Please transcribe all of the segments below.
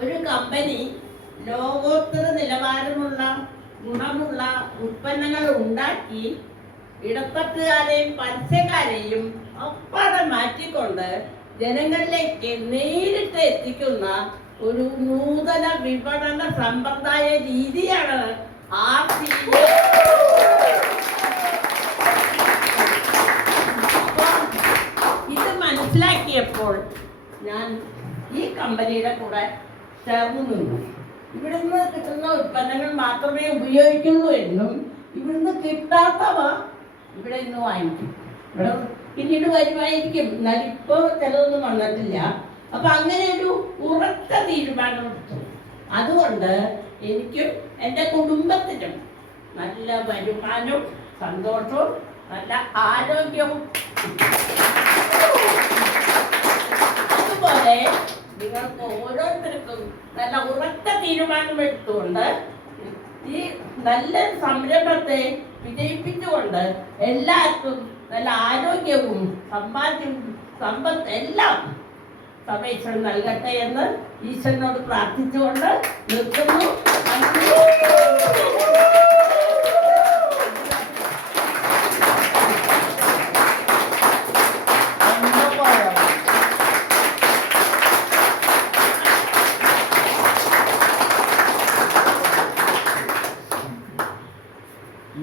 Company ലോകോത്തര നിലവാരമുള്ള ഗുണമുള്ള ഉൽപ്പന്നങ്ങൾ ഉണ്ടാക്കി ഇടപ്പറ്റുകാരെയും പരസ്യക്കാരെയും അപ്പാടെ മാറ്റിക്കൊണ്ട് ജനങ്ങളിലേക്ക് നേരിട്ട് എത്തിക്കുന്ന ഒരു നൂതന വിപണന സമ്പ്രദായ രീതിയാണ് ആർ സി ഇത് മനസ്സിലാക്കിയപ്പോൾ ഞാൻ ഈ കമ്പനിയുടെ കൂടെ ചേർന്ന് ഇവിടുന്ന് കിട്ടുന്ന ഉൽപ്പന്നങ്ങൾ മാത്രമേ ഉപയോഗിക്കുള്ളൂ എന്നും ഇവിടുന്ന് കിട്ടാത്തവ ഇവിടെ ഇന്ന് വാങ്ങിക്കും. ഇവിടെ പിന്നീട് വരുമായിരിക്കും. എന്നാൽ ഇപ്പോൾ ചിലതൊന്നും വന്നിട്ടില്ല. അപ്പൊ അങ്ങനെ ഒരു ഉറച്ച തീരുമാനം എടുത്തു. അതുകൊണ്ട് എനിക്കും എന്റെ കുടുംബത്തിനും നല്ല വരുമാനവും സന്തോഷവും നല്ല ആരോഗ്യവും. അതുപോലെ നിങ്ങൾക്ക് ഓരോരുത്തർക്കും നല്ല ഉറക്ക തീരുമാനം എടുത്തുകൊണ്ട് ഈ നല്ല സംരംഭത്തെ വിജയിപ്പിച്ചുകൊണ്ട് എല്ലാവർക്കും നല്ല ആരോഗ്യവും സമ്പാദ്യവും സമ്പത്ത് എല്ലാം സമീക്ഷണം നൽകട്ടെ എന്ന് ഈശ്വരനോട് പ്രാർത്ഥിച്ചുകൊണ്ട് നിർത്തുന്നു.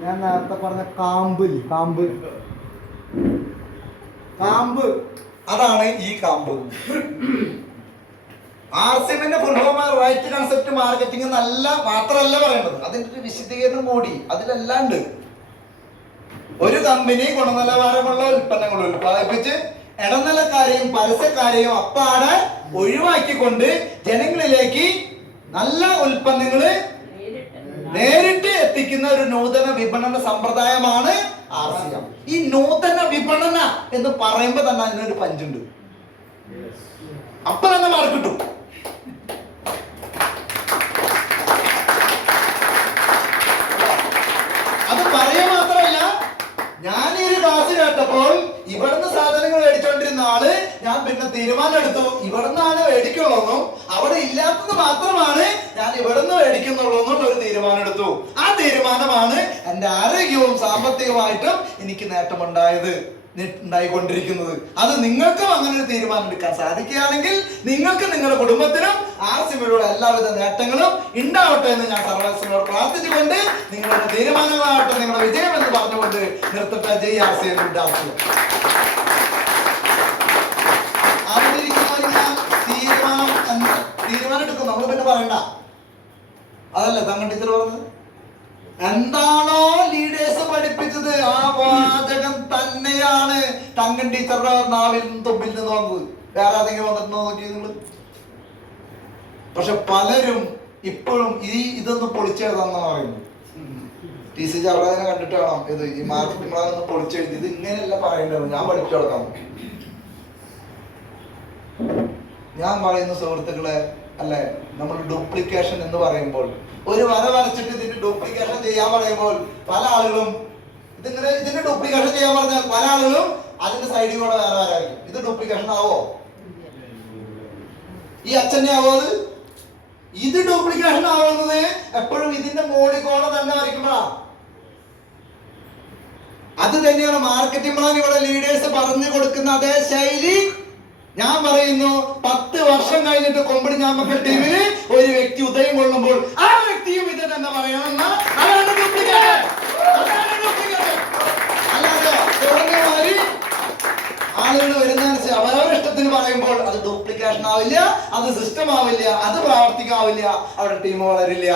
ഞാൻ നേരത്തെ പറഞ്ഞ കാമ്പ് കാമ്പ്? കാമ്പ്. അതാണ് ഈ കാമ്പ്. ആർ സി എമ്മിന്റെ റൈറ്റ് കൺസെപ്റ്റ് മാർക്കറ്റിംഗ് നല്ല മാത്രമല്ല പറയേണ്ടത്. അതിന്റെ ഒരു വിശദീകരണം കൂടി. അതിലല്ലാണ്ട് ഒരു കമ്പനി ഗുണനിലവാരമുള്ള ഉൽപ്പന്നങ്ങൾ ഉൽപ്പാദിപ്പിച്ച് ഇടനിലക്കാരെയും പരസ്യക്കാരെയും അപ്പാടെ ഒഴിവാക്കിക്കൊണ്ട് ജനങ്ങളിലേക്ക് നല്ല ഉൽപ്പന്നങ്ങൾ നേരിട്ട് എത്തിക്കുന്ന ഒരു നൂതന വിപണന സമ്പ്രദായമാണ് ആർ സി എം ഈ നൂതന വിപണന എന്ന് പറയുമ്പോൾ തന്നെ അതിനൊരു പഞ്ചുണ്ട്. അപ്പൊ തന്നെ മാർക്ക് കിട്ടും അത് പറയുക മാത്രമല്ല ഞാൻ ഈ ഒരു കേട്ടപ്പോൾ ഇവിടുന്ന് സാധനങ്ങൾ മേടിച്ചോണ്ടിരുന്ന ആൾ ഞാൻ പിന്നെ തീരുമാനം എടുത്തു. ഇവിടുന്നാണ് മേടിക്കുള്ളൂന്നും അവിടെ ഇല്ലാത്തത് മാത്രമാണ് ഞാൻ ഇവിടുന്ന് മേടിക്കുന്നുള്ളൂ എന്നുള്ള ഒരു തീരുമാനം എടുത്തു. ആ തീരുമാനമാണ് എന്റെ ആരോഗ്യവും സാമ്പത്തികമായിട്ടും എനിക്ക് നേട്ടമുണ്ടായത്. ഉണ്ടായിക്കൊണ്ടിരിക്കുന്നത്. അത് നിങ്ങൾക്കും അങ്ങനെ ഒരു തീരുമാനം എടുക്കാൻ സാധിക്കുകയാണെങ്കിൽ നിങ്ങൾക്ക് നിങ്ങളുടെ കുടുംബത്തിനും ആർ സിമിലൂടെ എല്ലാവിധ നേട്ടങ്ങളും ഉണ്ടാവട്ടെ എന്ന് ഞാൻ സർവസ്വനോട് പ്രാർത്ഥിച്ചുകൊണ്ട് നിങ്ങളുടെ തീരുമാനങ്ങളാവട്ടെ നിങ്ങളുടെ വിജയം എന്ന് പറഞ്ഞുകൊണ്ട് നിർത്തട്ടെ. ജയ് ആർ സി ഉണ്ടാവുക അറിഞ്ഞിരിക്കുന്നവരില്ല തീരുമാനം തീരുമാനം എടുക്കും നമ്മൾ പിന്നെ പറയണ്ട. അതല്ലേ തങ്ങൾ ടീച്ചർ പറഞ്ഞത്? എന്താണോ ലീഡേഴ്സ് പഠിപ്പിച്ചത് തങ്കൻ ടീച്ചറുടെ നാവിൽ നിന്ന് തുമ്പിൽ നിന്ന് വന്നത് വേറെ ആരെങ്കിലും വന്നിട്ടുണ്ടോ നോക്കി നിങ്ങൾ പക്ഷെ പലരും ഇപ്പോഴും ഈ ഇതൊന്ന് പൊളിച്ചെഴുതാന്നാ പറയുന്നത്. ടി സി ചവറതിനെ കണ്ടിട്ട് വേണം ഇത് ഈ മാർക്കറ്റിംഗ് പൊളിച്ചെഴുതി ഇത് ഇങ്ങനെയല്ല പറയേണ്ടത്. ഞാൻ പഠിച്ചു കൊടുക്കാം ഞാൻ പറയുന്ന സുഹൃത്തുക്കളെ അല്ലെ നമ്മൾ ഡ്യൂപ്ലിക്കേഷൻ എന്ന് പറയുമ്പോൾ ഒരു വര വരച്ചിട്ട് ഇതിന്റെ ഡ്യൂപ്ലിക്കേഷൻ ചെയ്യാൻ പറയുമ്പോൾ പല ആളുകളും ഇതിങ്ങനെ ഇതിന്റെ ഡ്യൂപ്ലിക്കേഷൻ ചെയ്യാൻ പറഞ്ഞാൽ പല ആളുകളും അതിന്റെ സൈഡിൽ കൂടെ വേറെ ആരായിരിക്കും? ഇത് ഡ്യൂപ്ലിക്കേഷൻ ആവോ? ഈ അച്ഛനെ ആവോ അത്? ഇത് ഡ്യൂപ്ലിക്കേഷൻ ആവുന്നത് എപ്പോഴും ഇതിന്റെ മോളിൽ തന്നെ വരയ്ക്കുമ്പോഴാ അത് തന്നെയാണ് മാർക്കറ്റിംഗ് പ്ലാൻ ഇവിടെ ലീഡേഴ്സ് പറഞ്ഞു കൊടുക്കുന്ന അതേ ശൈലി. ഞാൻ പറയുന്നു പത്ത് വർഷം കഴിഞ്ഞിട്ട് കൊമ്പടി ഞാൻ ടീമിന് ഒരു വ്യക്തി ഉദയം കൊള്ളുമ്പോൾ ആ വ്യക്തിയും ഇത് തന്നെ പറയണമെന്ന ആളുകൾ വരുന്നതനുസരിച്ച് അവരവരുടെ ഇഷ്ടത്തിന് പറയുമ്പോൾ അത് ഡ്യൂപ്ലിക്കേഷൻ ആവില്ല അത് സിസ്റ്റം ആവില്ല അത് പ്രാവർത്തികമാവില്ല. അവിടെ ടീം വളരില്ല.